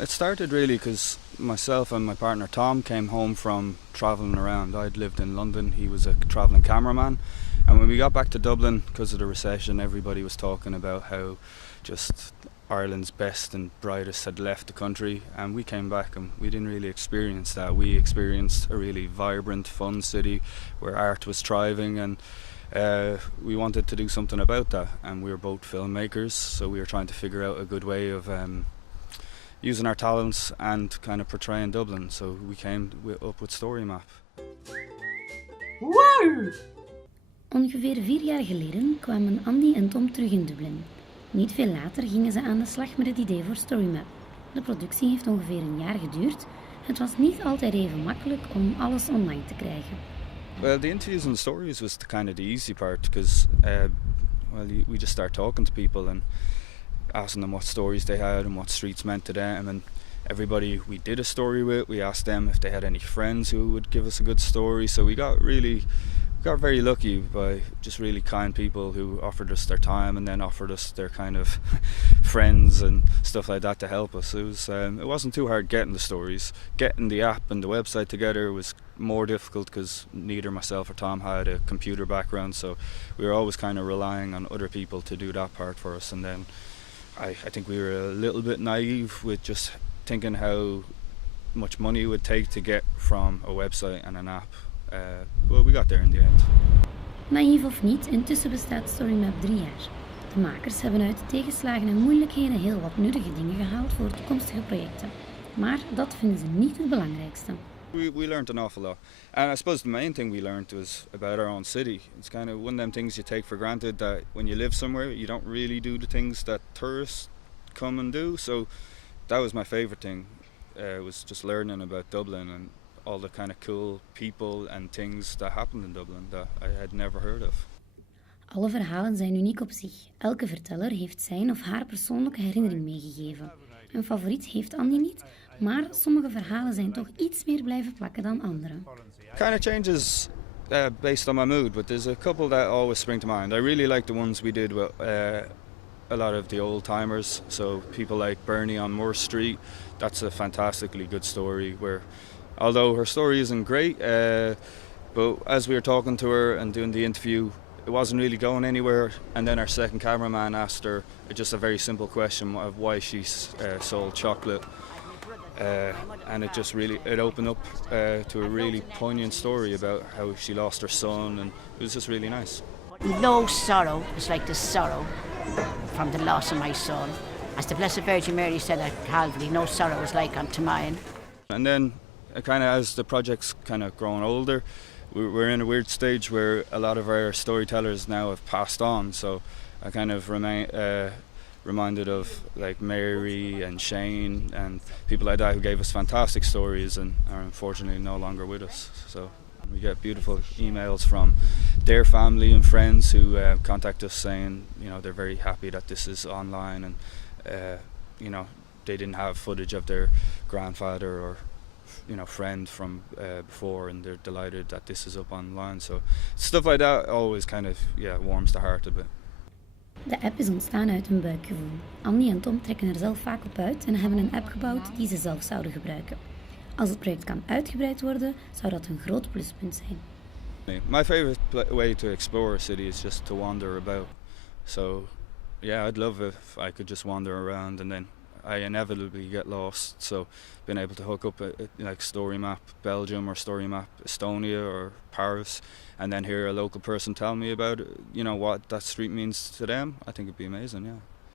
It started really because myself and my partner Tom came home from travelling around. I'd lived in London, he was a travelling cameraman, and when we got back to Dublin, because of the recession, everybody was talking about how just Ireland's best and brightest had left the country, and we came back and we didn't really experience that. We experienced a really vibrant, fun city where art was thriving, and we wanted to do something about that, and we were both filmmakers, so we were trying to figure out a good way of using our talents and kind of portraying Dublin. So we came up with Storymap. Wow! Ongeveer 4 jaar geleden kwamen Andy en Tom terug in Dublin. Niet veel later gingen ze aan de slag met het idee voor Storymap. De productie heeft ongeveer een jaar geduurd. Het was niet altijd even makkelijk om alles online te krijgen. Well, the interviews and the stories was kind of the easy part, because we just start talking to people and asking them what stories they had and what streets meant to them, and everybody we did a story with, we asked them if they had any friends who would give us a good story. So we got very lucky by just really kind people who offered us their time and then offered us their kind of friends and stuff like that to help us. It wasn't too hard getting the stories. Getting the app and the website together was more difficult because neither myself or Tom had a computer background, so we were always kind of relying on other people to do that part for us. And then I think we were a little bit naive with just thinking how much money it would take to get from a website and an app. Well, we got there in the end. Naïef of niet, intussen bestaat Storymap 3 jaar. De makers hebben uit de tegenslagen en moeilijkheden heel wat nuttige dingen gehaald voor toekomstige projecten. Maar dat vinden ze niet het belangrijkste. We learned an awful lot, and I suppose the main thing we learned was about our own city. It's kind of one of them things you take for granted, that when you live somewhere you don't really do the things that tourists come and do. So that was my favorite thing, was just learning about Dublin and all the kind of cool people and things that happened in Dublin that I had never heard of. Alle verhalen zijn uniek op zich. Elke verteller heeft zijn of haar persoonlijke herinnering meegegeven. Een favoriet heeft Andy niet, maar sommige verhalen zijn toch iets meer blijven plakken dan andere. Kind of changes based on my mood, but there's a couple that always spring to mind. I really like the ones we did with a lot of the old timers, so people like Bernie on Moore Street. That's a fantastically good story, where although her story isn't great, but as we were talking to her and doing the interview, it wasn't really going anywhere, and then our second cameraman asked her just a very simple question of why she sold chocolate, and it opened up to a really poignant story about how she lost her son, and it was just really nice. No sorrow is like the sorrow from the loss of my son. As the Blessed Virgin Mary said at Calvary, no sorrow is like unto mine. And then, kind of as the project's kind of grown older, we're in a weird stage where a lot of our storytellers now have passed on, so I kind of reminded of like Mary and Shane and people like that who gave us fantastic stories and are unfortunately no longer with us. So we get beautiful emails from their family and friends who contact us saying, they're very happy that this is online, and they didn't have footage of their grandfather or friend from before, and they're delighted that this is up online. So stuff like that always kind of warms the heart a bit. De app is ontstaan uit een buikgevoel. Andy en Tom trekken er zelf vaak op uit en hebben een app gebouwd die ze zelf zouden gebruiken. Als het project kan uitgebreid worden, zou dat een groot pluspunt zijn. My favorite way to explore a city is just to wander about. So I'd love if I could just wander around, and then I inevitably get lost, so being able to hook up like Storymap Belgium or Storymap Estonia or Paris, and then hear a local person tell me about what that street means to them, I think it'd be amazing, yeah.